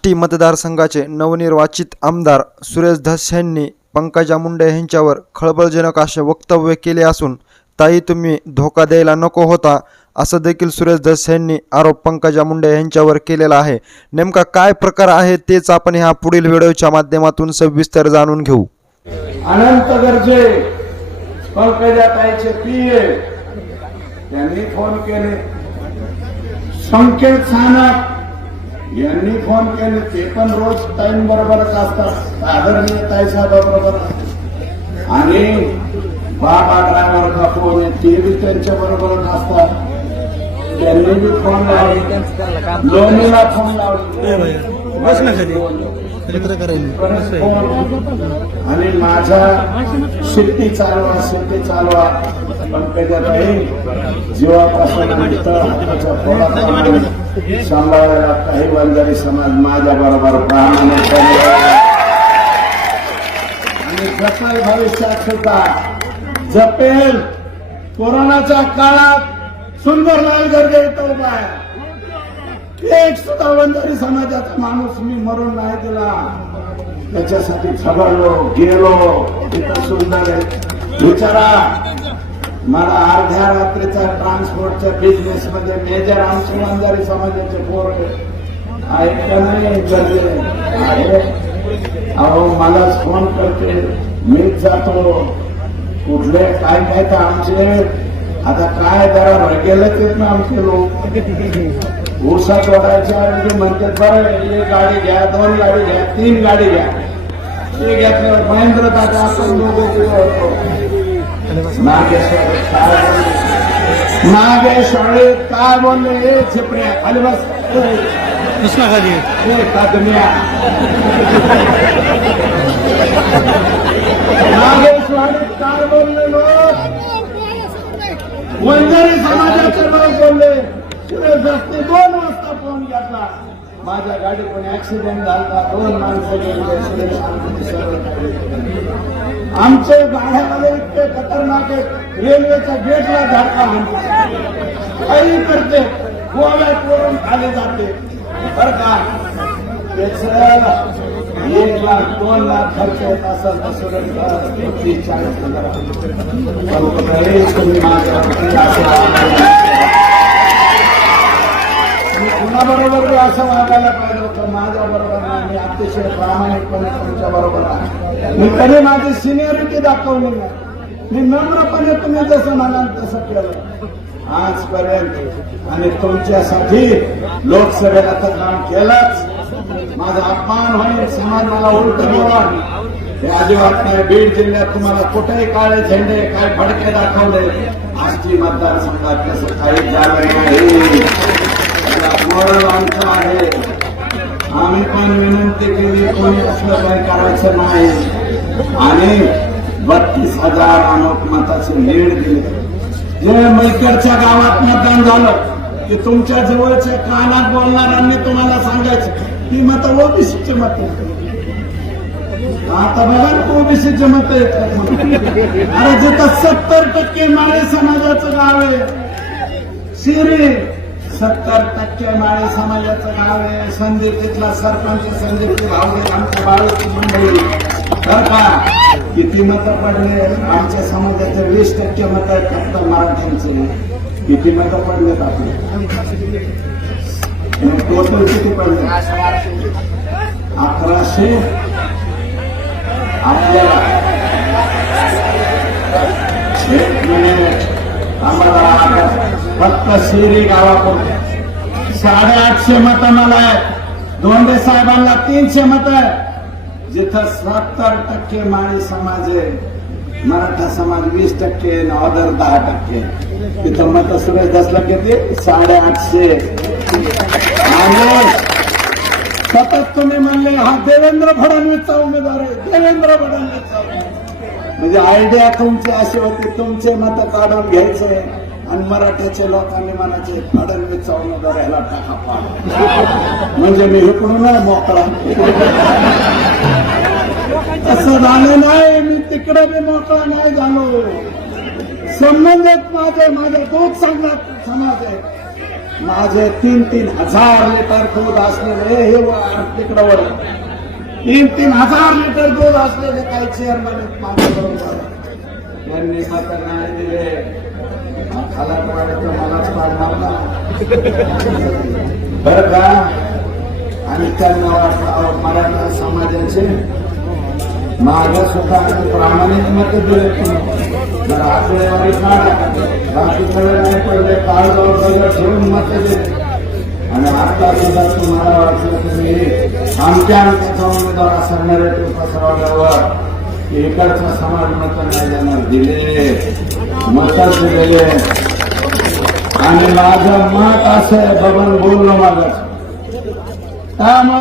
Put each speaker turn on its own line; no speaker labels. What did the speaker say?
आष्टी मतदारसंघाचे नवनिर्वाचित आमदार सुरेश धस यांनी पंकजा मुंडे यांच्यावर खळबळजनक असे वक्तव्य केले असून ताई तुम्ही धोका द्यायला नको होता असं देखील सुरेश धस यांनी आरोप पंकजा मुंडे यांच्यावर केलेला आहे. नेमका काय प्रकार आहे तेच आपण ह्या पुढील व्हिडिओच्या माध्यमातून सविस्तर जाणून घेऊ.
अनंत गरजे पंकजाताईचे फोन केले. संकेत सानप यांनी फोन केले ते पण रोज टाइम बरोबरच असतात. आदरणीय ताईसाहेब बरोबर आणि बाबा ड्रायव्हर का फोन आहे ते बी त्यांच्या बरोबरच असतात. त्यांनी बी फोन लावले. लोणीला फोन लावले.
बस ना खाली मित्र करायला
आणि माझ्या शेती चालवा शेती चालवा. पंकजाताई जीवापासून हाताच्या सांभाळायला काही वंजारी समाज माझ्या बरोबर आणि जपेल भविष्यात सुद्धा जपेल. कोरोनाच्या काळात सुंदरलाल इथं उभा आहे. एक सुद्धा वंजारी समाजाचा माणूस मी मरून नाही दिला त्याच्यासाठी झगडलो गेलो. सुंदर आहे. विचारा. मला अर्ध्या रात्रीचा ट्रान्सपोर्टच्या बिझनेस मध्ये मेजर आमचे वंजारी समाजाचे पोर ऐकलं नाही गर्जे. अहो मलाच फोन करते. मीच जातो. कुठले काय माहीत आमचे? आता काय जरा गेलेच आहेत ना आमचे लोक. ऊसात वाढायच्या ऐवजी म्हणतात बरं एक गाडी घ्या दोन गाडी घ्या तीन गाडी घ्या. ते घेतल्यावर महेंद्र दादा आपण दोघं नागेश्वर? नागेश्वरी काय बोलले हे छिपऱ्या खाली बस.
ना खाली.
हे नागेश्वरी काय बोलले लोक. वंजारी समाजाचे लोक बोलले सुरेश दोन वाजता फोन घेतला. माझ्या गाडी पण ऍक्सिडेंट झाला. दोन माणसं आमचे गाड्यामध्ये इतके खतरनाक आहे रेल्वेच्या गेटला धडका हाणतात. काही करते. गोव्यात वरून खाली जाते. बर का? त्याचं एक लाख दोन लाख खर्च येत असेल तर चाळीस हजार माझ्याबरोबर मी बी असं वागायला पाहिजे होतं. माझ्या बरोबर नाही मी अतिशय प्रामाणिकपणे तुमच्या बरोबर आहे. मी कधी माझी सिनियरिटी दाखवली नाही. मी नम्रपणे तुम्ही जसं म्हणाल तसं केलं. आजपर्यंत आणि तुमच्यासाठी लोकसभेला तर काम केलंच. माझा अपमान होईल समाज मला उलट बोलाल. हे अजिबात नाही बीड जिल्ह्यात तुम्हाला कुठेही काळे झेंडे काय फडके दाखवले. आष्टी मतदारसंघात तसं काही झालं नाही. त्याला आमचं आहे. आम्ही पण विनंती केली कोणी असलं काही करायचं नाही. आणि बत्तीस हजार अनोख मताचे लीड दिले. जे मलकरच्या गावात मतदान झालं की तुमच्या जवळच्या कानात बोलणाऱ्यांनी तुम्हाला सांगायचं ही मत ओबीसीची मत आता बघा ओबीसीचे मत अरे जिथं सत्तर टक्के माळे समाजाचं गाव आहे शिरी सत्तर टक्के माळे समाजाचं गाव आहे. संदीप तिथला सरपंच संदीप भावगे आमच्या बाळूची मंडळी. तर का? किती मतं पडले? आमच्या समाजाचे वीस टक्के मत आहेत फक्त मराठ्यांचे किती मतं पडलेत आपले? टोटल किती पडले? अकराशे आपल्याला एक मिनिट. फक्त शिरी साडे साडेआठशे मत मला आहेत. दोंडे साहेबांना तीनशे मत आहे जिथं सत्तर टक्के माळी समाज आहे मराठा समाज वीस टक्के आणि अदर दहा टक्के. तिथं मत सुरेश दसला किती साडेआठशे. आठशे सतत तुम्ही म्हणले हा देवेंद्र फडणवीसचा उमेदवार आहे. देवेंद्र फडणवीसचा म्हणजे आयडिया तुमची अशी होती तुमचे मत काढून घ्यायचे. आणि मराठ्याचे लोकांनी म्हणायचे फडणवीसचा उमेदवार ह्याला टाका पाड म्हणजे मी इकडून नाही मोकळा? असं झालं नाही मी तिकडे बी मोकळा नाही झालो. संबंधित माझे माझे खूप चांगला समाज आहे. माझे तीन तीन हजार लिटर दूध असलेले हे तिकडं वर तीन तीन हजार लिटर दूध असलेले काही चेअरमॅन माझ्या बरोबर त्यांनी मात्र नाही दिले. बरं का? आणि त्यांना मराठा समाजाचे माझ्या स्वतः प्रामाणिक मत दिले तुम्ही. जर आकडेवारी काढा. बाकीकडे नाही पडले काळ जवळ ठेवून मत दिले आणि आता सुद्धा तुम्हाला वाटलं तुम्ही आमच्या आमच्याचा उमेदवार असणाऱ्या तुमचा पसरवल्यावर एकाच समाज मत नाही दिले. मत दिलेले आणि माझं मत असं आहे बबन बोललो माझं. त्यामुळे